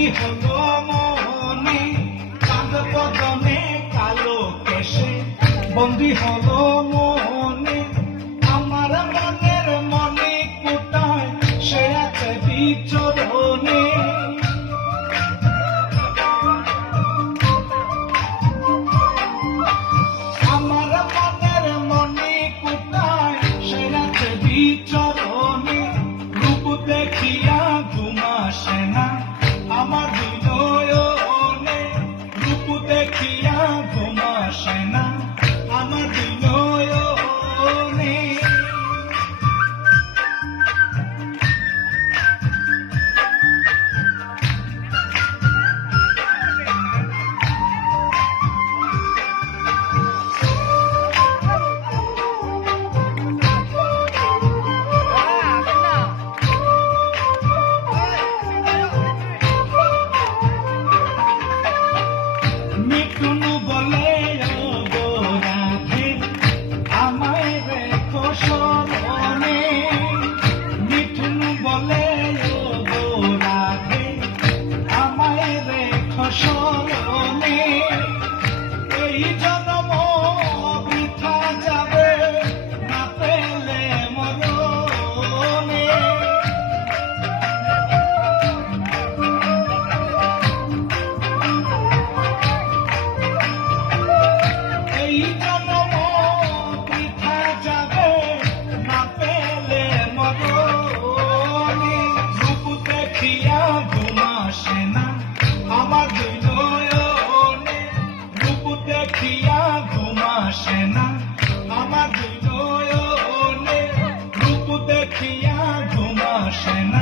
বন্দি হলো মনে চাঁদ বদনে কালো কেশে, বন্দি হলো মনে আমার মনের মনে কোটায়, সে আছে বিচরণে। আমার মনের মনে কোটায়, সে আছে বিচরণে। রূপ দেখিয়া ঘুম আসে না আমার দুই নয়নে, রূপ দেখিয়া ঘুম আসে না আমার দুই নয়নে। মিঠুনু বলে ও গো রাধে আমায় রেখো স্মরণে, মিঠুনু বলে ও গো রাধে আমায় রেখো স্মরণে। এই জন্ম বৃথা যাবে না পেলে মরণে। এই জন্ম বৃথা যাবে না পেলে মরণে। রূপ দেখিয়া ঘুম আসে না আমার দুই নয়নে, রূপ দেখিয়া ঘুম আসে না আমার দুই নয়নে, রূপ দেখিয়া ঘুম আসে না।